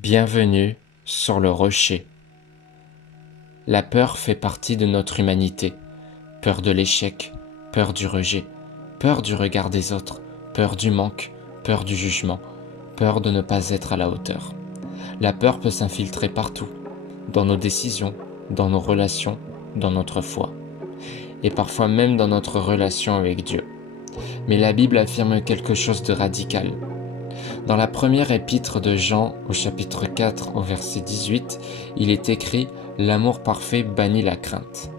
Bienvenue sur le rocher. La peur fait partie de notre humanité. Peur de l'échec, peur du rejet, peur du regard des autres, peur du manque, peur du jugement, peur de ne pas être à la hauteur. La peur peut s'infiltrer partout, dans nos décisions, dans nos relations, dans notre foi, et parfois même dans notre relation avec Dieu. Mais la Bible affirme quelque chose de radical. Dans la première épître de Jean, au chapitre 4, au verset 18, il est écrit « L'amour parfait bannit la crainte ».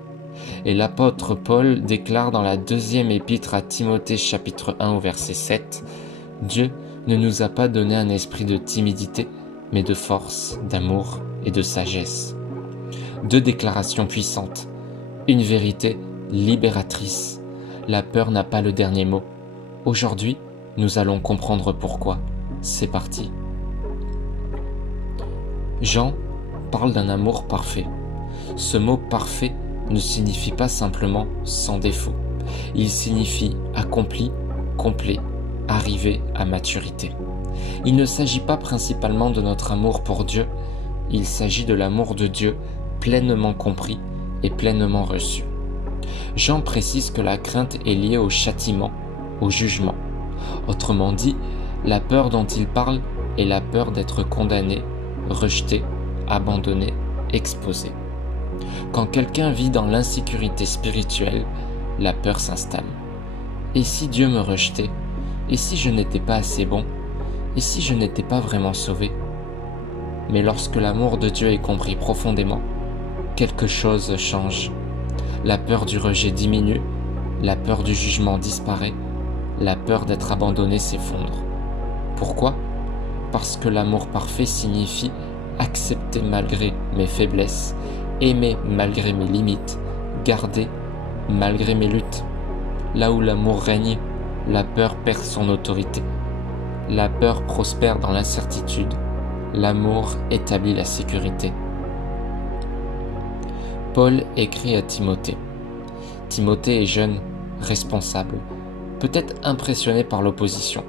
Et l'apôtre Paul déclare dans la deuxième épître à Timothée, chapitre 1, au verset 7, « Dieu ne nous a pas donné un esprit de timidité, mais de force, d'amour et de sagesse. » Deux déclarations puissantes, une vérité libératrice. La peur n'a pas le dernier mot. Aujourd'hui, nous allons comprendre pourquoi. C'est parti. Jean parle d'un amour parfait. Ce mot parfait ne signifie pas simplement sans défaut. Il signifie accompli, complet, arrivé à maturité. Il ne s'agit pas principalement de notre amour pour Dieu, il s'agit de l'amour de Dieu pleinement compris et pleinement reçu. Jean précise que la crainte est liée au châtiment, au jugement. Autrement dit, la peur dont il parle est la peur d'être condamné, rejeté, abandonné, exposé. Quand quelqu'un vit dans l'insécurité spirituelle, la peur s'installe. Et si Dieu me rejetait? Et si je n'étais pas assez bon? Et si je n'étais pas vraiment sauvé? Mais lorsque l'amour de Dieu est compris profondément, quelque chose change. La peur du rejet diminue, la peur du jugement disparaît, la peur d'être abandonné s'effondre. Pourquoi? Parce que l'amour parfait signifie accepter malgré mes faiblesses, aimer malgré mes limites, garder malgré mes luttes. Là où l'amour règne, la peur perd son autorité. La peur prospère dans l'incertitude. L'amour établit la sécurité. Paul écrit à Timothée. Timothée est jeune, responsable, peut-être impressionné par l'opposition,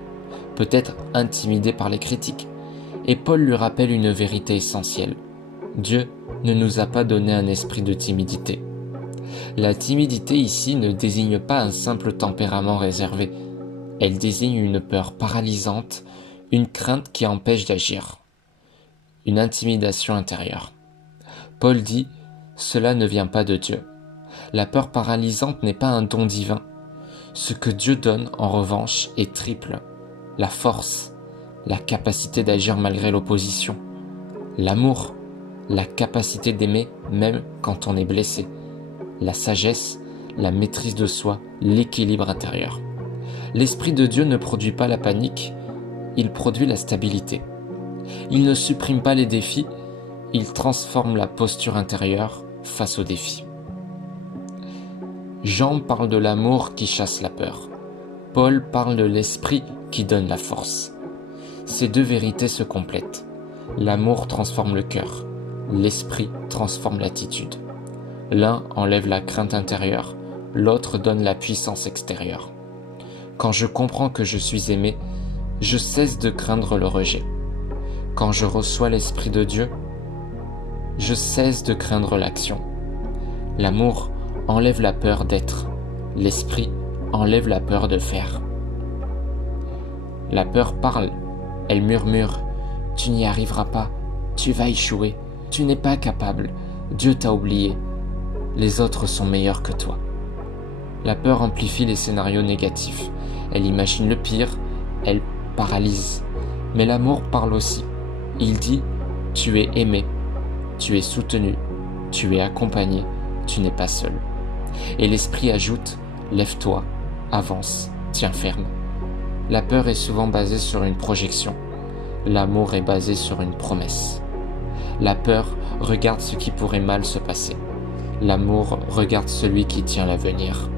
peut-être intimidé par les critiques. Et Paul lui rappelle une vérité essentielle. Dieu ne nous a pas donné un esprit de timidité. La timidité ici ne désigne pas un simple tempérament réservé. Elle désigne une peur paralysante, une crainte qui empêche d'agir, une intimidation intérieure. Paul dit « Cela ne vient pas de Dieu ». La peur paralysante n'est pas un don divin. Ce que Dieu donne, en revanche, est triple. La force, la capacité d'agir malgré l'opposition, l'amour, la capacité d'aimer même quand on est blessé, la sagesse, la maîtrise de soi, l'équilibre intérieur. L'Esprit de Dieu ne produit pas la panique, il produit la stabilité. Il ne supprime pas les défis, il transforme la posture intérieure face aux défis. Jean parle de l'amour qui chasse la peur. Paul parle de l'esprit qui donne la force. Ces deux vérités se complètent. L'amour transforme le cœur, l'esprit transforme l'attitude. L'un enlève la crainte intérieure, l'autre donne la puissance extérieure. Quand je comprends que je suis aimé, je cesse de craindre le rejet. Quand je reçois l'Esprit de Dieu, je cesse de craindre l'action. L'amour enlève la peur d'être, l'esprit enlève la peur de faire. La peur parle, elle murmure, « Tu n'y arriveras pas, tu vas échouer, tu n'es pas capable, Dieu t'a oublié, les autres sont meilleurs que toi. » La peur amplifie les scénarios négatifs, elle imagine le pire, elle paralyse. Mais l'amour parle aussi, il dit « Tu es aimé, tu es soutenu, tu es accompagné, tu n'es pas seul. » Et l'esprit ajoute « Lève-toi, avance, tiens ferme. » La peur est souvent basée sur une projection. L'amour est basé sur une promesse. La peur regarde ce qui pourrait mal se passer. L'amour regarde celui qui tient l'avenir.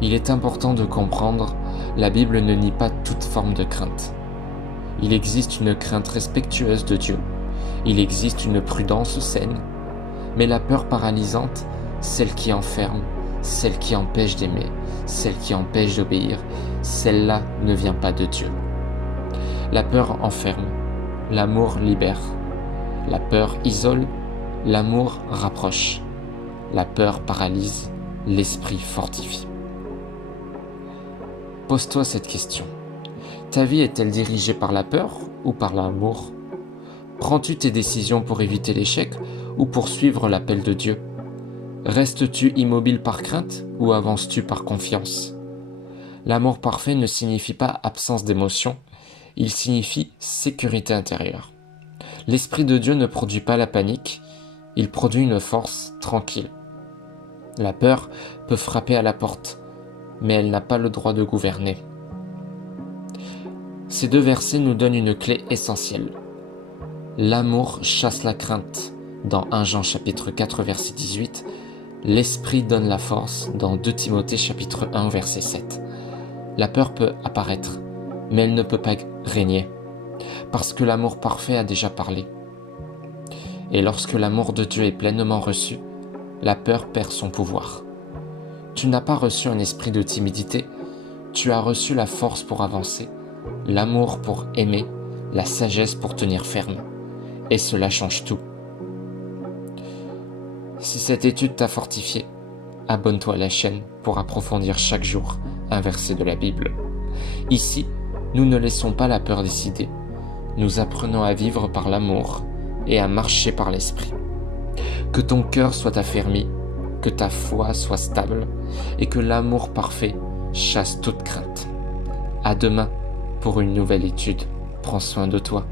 Il est important de comprendre, la Bible ne nie pas toute forme de crainte. Il existe une crainte respectueuse de Dieu. Il existe une prudence saine. Mais la peur paralysante, celle qui enferme, celle qui empêche d'aimer, celle qui empêche d'obéir, celle-là ne vient pas de Dieu. La peur enferme, L'amour libère. La peur isole, l'amour rapproche. La peur paralyse, l'esprit fortifie. Pose-toi cette question. Ta vie est-elle dirigée par la peur ou par l'amour? Prends-tu tes décisions pour éviter l'échec ou pour suivre l'appel de Dieu? Restes-tu immobile par crainte ou avances-tu par confiance? L'amour parfait ne signifie pas absence d'émotion, il signifie sécurité intérieure. L'Esprit de Dieu ne produit pas la panique, il produit une force tranquille. La peur peut frapper à la porte, mais elle n'a pas le droit de gouverner. Ces 2 versets nous donnent une clé essentielle. L'amour chasse la crainte, dans 1 Jean chapitre 4 verset 18, l'Esprit donne la force, dans 2 Timothée chapitre 1 verset 7. La peur peut apparaître, mais elle ne peut pas régner, parce que l'amour parfait a déjà parlé. Et lorsque l'amour de Dieu est pleinement reçu, la peur perd son pouvoir. Tu n'as pas reçu un esprit de timidité, tu as reçu la force pour avancer, l'amour pour aimer, la sagesse pour tenir ferme. Et cela change tout. Si cette étude t'a fortifié, abonne-toi à la chaîne pour approfondir chaque jour un verset de la Bible. Ici, nous ne laissons pas la peur décider. Nous apprenons à vivre par l'amour et à marcher par l'esprit. Que ton cœur soit affermi, que ta foi soit stable et que l'amour parfait chasse toute crainte. À demain pour une nouvelle étude. Prends soin de toi.